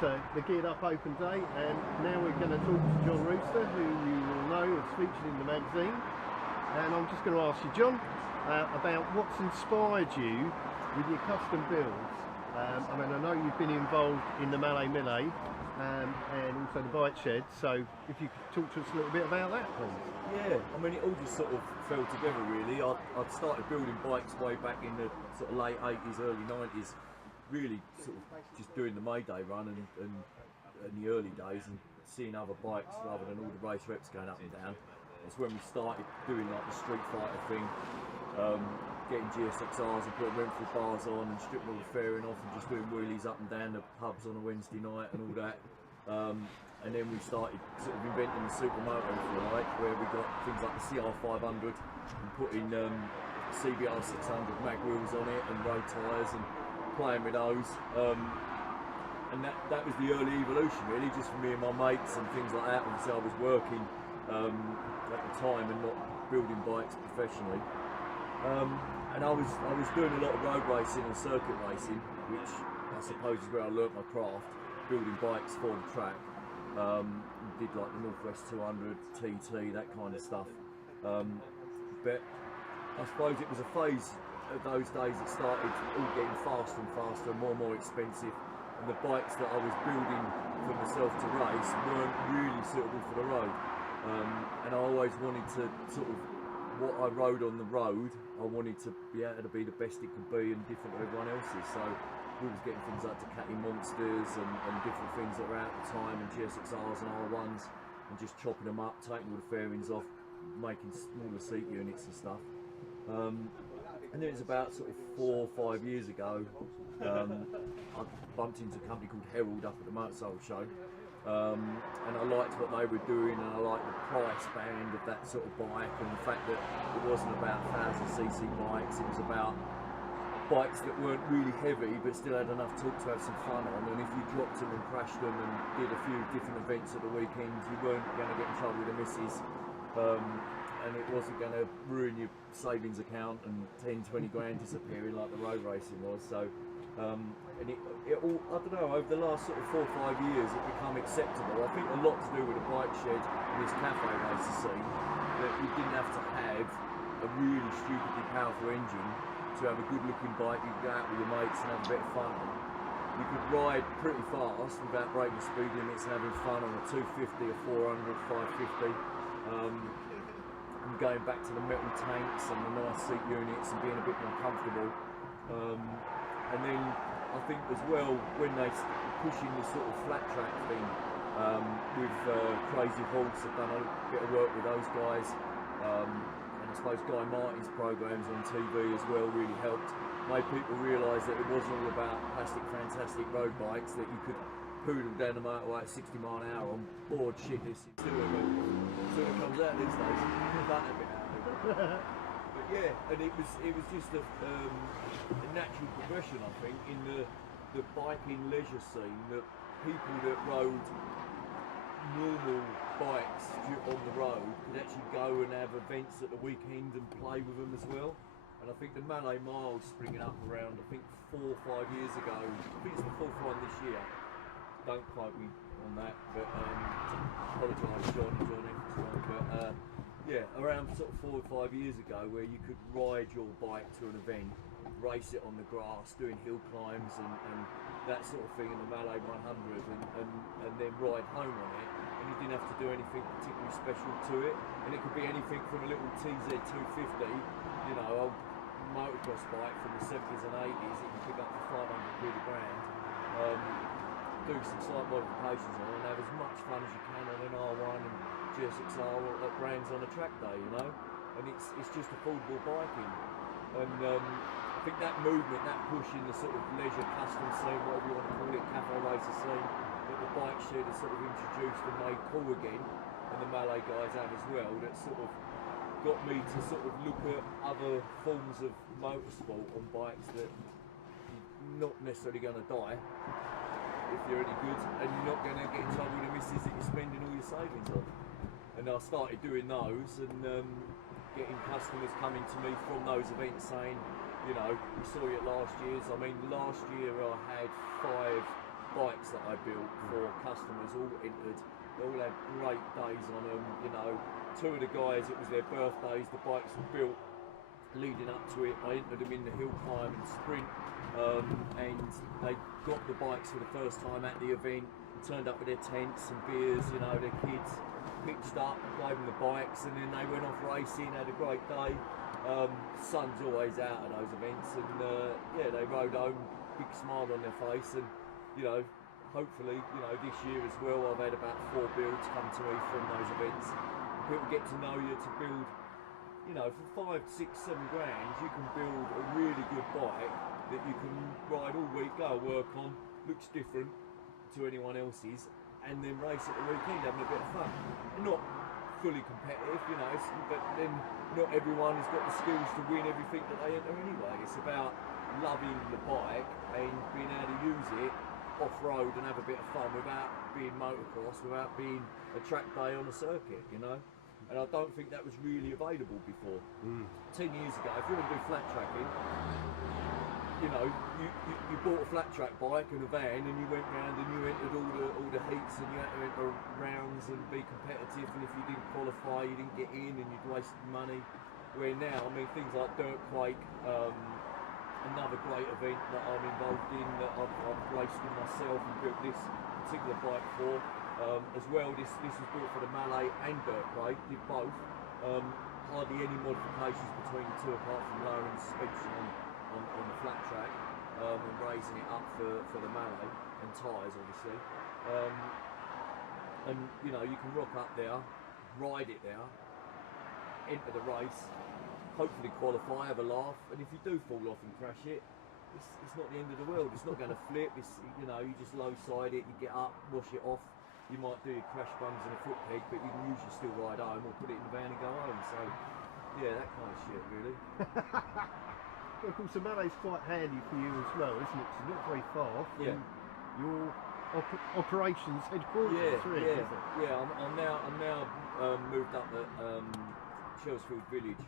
the Geared Up Open Day, and now we're going to talk to John Rooster, who you will know is featured in the magazine. And I'm just going to ask you, John, about what's inspired you with your custom builds. I mean, I know you've been involved in the Malay Melee and also the bike shed, so if you could talk to us a little bit about that, please. Yeah, I mean, it all just sort of fell together really. I'd started building bikes way back in the sort of late 80s, early 90s, really sort of just doing the Mayday run and in the early days and seeing other bikes rather than all the race reps going up and down. It's when we started doing like the Street Fighter thing, getting GSXRs and putting Renfrew bars on and stripping all the fairing off and just doing wheelies up and down the pubs on a Wednesday night and all that. And then we started sort of inventing the supermoto, if you like, where we got things like the CR500 and putting CBR 600 mag wheels on it and road tyres and playing with those. And that was the early evolution really, just for me and my mates and things like that. Obviously I was working at the time and not building bikes professionally. And I was doing a lot of road racing and circuit racing, which I suppose is where I learnt my craft, building bikes for the track. Did like the Northwest 200, TT, that kind of stuff. But I suppose it was a phase of those days that started all getting faster and faster and more expensive. And the bikes that I was building for myself to race weren't really suitable for the road. And I always wanted to sort of, what I rode on the road, I wanted to be able to be the best it could be and different to everyone else's. So we was getting things like Ducati Monsters and different things that were out at the time, and GSXRs and R1s, and just chopping them up, taking all the fairings off, making smaller seat units and stuff. And then it was about sort of 4 or 5 years ago, I bumped into a company called Herald up at the motorcycle show. And I liked what they were doing, and I liked the price band of that sort of bike, and the fact that it wasn't about 1000cc bikes, it was about bikes that weren't really heavy but still had enough torque to have some fun on, and if you dropped them and crashed them and did a few different events at the weekends, you weren't going to get in trouble with the missus, and it wasn't going to ruin your savings account and 10-20 grand disappearing like the road racing was. So and it all, I don't know, over the last sort of 4 or 5 years it become acceptable. I think a lot to do with the bike shed and this cafe racer scene, that you didn't have to have a really stupidly powerful engine to have a good looking bike you could go out with your mates and have a bit of fun on. You could ride pretty fast without breaking speed limits and having fun on a 250, a 400, 550. And going back to the metal tanks and the nice seat units and being a bit more comfortable. And then I think as well, when they started pushing this sort of flat track thing with Crazy Horse, I've done a bit of work with those guys. And I suppose Guy Martin's programs on TV as well really helped. Made people realise that it wasn't all about plastic fantastic road bikes, that you could poodle down the motorway at 60 mile an hour on board shit. This sort of comes out these days. That a bit out of it. But yeah, and it was just a natural progression, I think, in the biking leisure scene, that people that rode normal bikes on the road could actually go and have events at the weekend and play with them as well. And I think the Malay Miles springing up around, I think 4 or 5 years ago, I think it's the 4th one this year, don't quote me on that, but apologise John but yeah, around sort of 4 or 5 years ago, where you could ride your bike to an event, race it on the grass, doing hill climbs and that sort of thing in the Malay 100, and then ride home on it, and you didn't have to do anything particularly special to it, and it could be anything from a little TZ 250, you know, old motocross bike from the 70s and 80s that you can pick up for 500 quid a grand, do some slight modifications on and have as much fun as you can on an R1 and GSXR at brands on a track day, you know, and it's just affordable biking. And I think that movement, that push in the sort of leisure custom scene, whatever you want to call it, cafe racer scene, that the bike shed has sort of introduced and made cool again, and the Malay guys have as well, that sort of got me to sort of look at other forms of motorsport on bikes that you're not necessarily going to die if you're any good, and you're not going to get in trouble with the missus that you're spending all your savings on. And I started doing those and getting customers coming to me from those events saying, you know, we saw you at last year's. I mean, last year I had 5 bikes that I built for customers all entered. They all had great days on them. You know, 2 of the guys, it was their birthdays. The bikes were built leading up to it. I entered them in the hill climb and sprint, and they got the bikes for the first time at the event. Turned up with their tents and beers. You know, their kids pitched up, gave them the bikes, and then they went off racing. Had a great day. Sun's always out at those events, and yeah, they rode home, big smile on their face, and you know, hopefully, you know, this year as well, I've had about 4 builds come to me from those events. People get to know you to build, you know, for 5, 6, 7 grand, you can build a really good bike that you can ride all week, go work on, looks different to anyone else's, and then race at the weekend having a bit of fun. Not fully competitive, you know, but then not everyone has got the skills to win everything that they enter anyway. It's about loving the bike and being able to use it off-road and have a bit of fun without being motocross, without being a track day on a circuit, you know. And I don't think that was really available before. 10 years ago, if you want to do flat tracking, you know, you bought a flat track bike and a van, and you went round and you entered all the heats, and you had to enter rounds and be competitive, and if you didn't qualify, you didn't get in, and you'd wasted money. Where now, I mean, things like Dirt Quake, another great event that I'm involved in, that I've raced in myself and built this particular bike for. As well, this was built for the Malay and Dirt Quake, did both. Hardly any modifications between the two apart from lowering the suspension on the flat track and raising it up for the Malay, and tyres obviously. And you know, you can rock up there, ride it there, enter the race, hopefully qualify, have a laugh, and if you do fall off and crash it, it's not the end of the world. It's not going to flip. It's, you know, you just low side it, you get up, wash it off. You might do your crash bungs and a foot peg, but you can usually still ride home or put it in the van and go home. So yeah, that kind of shit really. Well, of course, the Malay's quite handy for you as well, isn't it? 'Cause it's not very far from your operations headquarters, really, is it? Yeah. I'm now moved up at Shellsfield Village,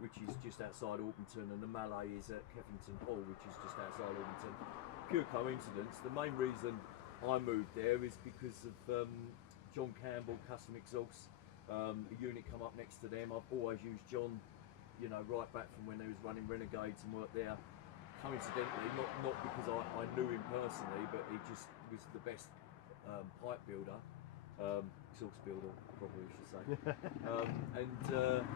which is just outside Orpington, and the Malay is at Keffington Hall, which is just outside Orpington. Pure coincidence. The main reason I moved there is because of John Campbell Custom Exhausts. The unit come up next to them. I've always used John, you know, right back from when they was running Renegades and worked there. Coincidentally, not because I knew him personally, but he just was the best pipe builder, exhaust builder, probably I should say.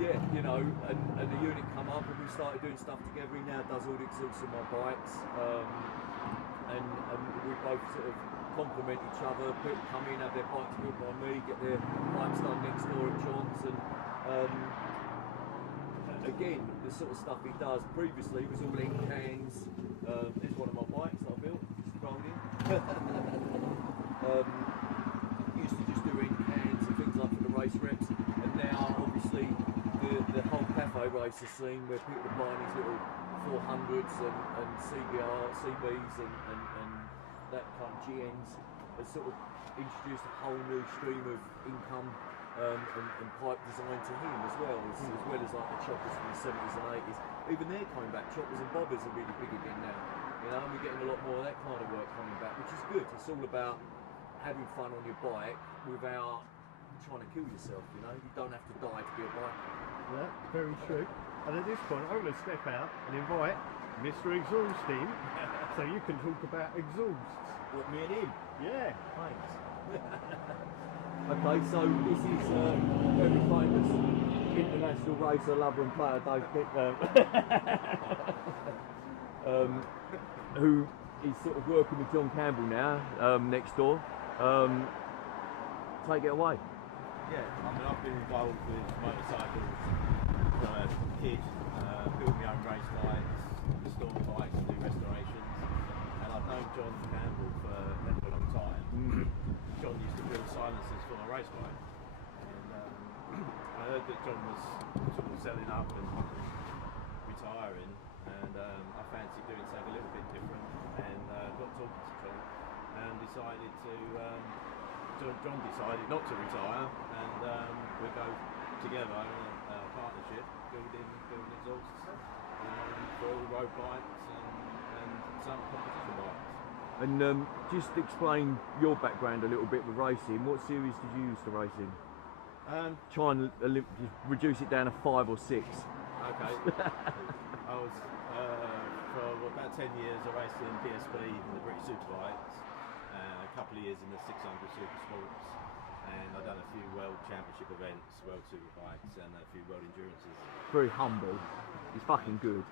Yeah, you know, and the unit come up and we started doing stuff together. He now does all the exhausts on my bikes, and we both sort of complement each other. People come in, have their bikes built by me, get their bikes done next door at John's, and again, the sort of stuff he does. Previously, it was all in cans. There's one of my bikes that I built, just rolled in. Used to just do in cans and things like for the race reps, and now obviously the whole cafe racer scene where people are buying these little 400s and CBs and that kind of GNs has sort of introduced a whole new stream of income and pipe design to him as well as like the choppers from the 70s and 80s. Even they're coming back. Choppers and bobbers are really big again now. You know, and we're getting a lot more of that kind of work coming back, which is good. It's all about having fun on your bike without trying to kill yourself. You know, you don't have to die to be a biker. Yeah, very true. And at this point, I'm going to step out and invite Mr. Exhaust in, so you can talk about exhausts. What, me and him? Yeah. Thanks. Okay, so this is very famous international racer, lover and player Dave who is sort of working with John Campbell now, next door. Take it away. Yeah, I mean, I've been involved with motorcycles from a kid, built my own race bikes, restored bikes, do restorations, and I've known John Campbell for a long time. John used to build silencers for my race bike, and I heard that John was sort of selling up and retiring, and I fancied doing something a little bit different, and got talking to John and decided to. John decided not to retire, and we go together in a partnership, building exhausts for all road bikes and some competition bikes. And just explain your background a little bit with racing. What series did you used to race in? Try and just reduce it down to 5 or 6. Okay. I was for about 10 years. I raced in PSP in the British Superbikes, a couple of years in the 600 Super Sports, and I've done a few World Championship events, World Superbikes, and a few World Endurances. Very humble. He's fucking good.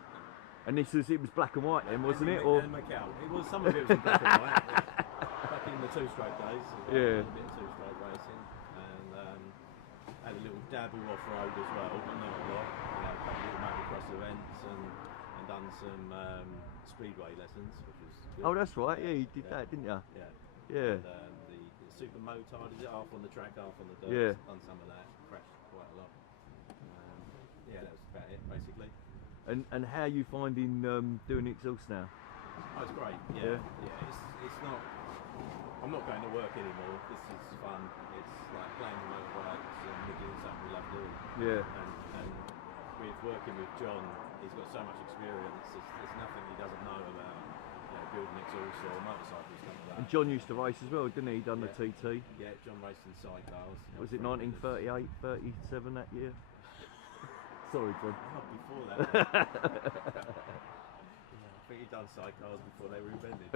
And it was black and white then, wasn't it? And Macau. It was, some of it was in black and white. Back in the two-stroke days. Yeah. A bit of two-stroke racing, and had a little dabble off-road as well, but not a lot. A couple of little motocross events and done some speedway lessons, which was good. Oh, that's right. Yeah, you did that, didn't you? Yeah. Yeah. And the super motard, is it half on the track, half on the dirt? Yeah. Done some of that. Crashed quite a lot. Yeah, that was about it basically. And how are you finding doing exhaust now? Oh, it's great. Yeah. It's not. I'm not going to work anymore. This is fun. It's like playing the motorbikes and we're doing something we love doing. Yeah. And with working with John, he's got so much experience. There's nothing he doesn't know about, building exhaust or motorcycles, stuff like that. And John used to race as well, didn't he? He done the TT. Yeah, John raced in sidecars. Was it 1938, 37 that year? Sorry, John. Not before that. I think he'd done sidecars before they were invented.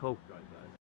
Cool. Great day.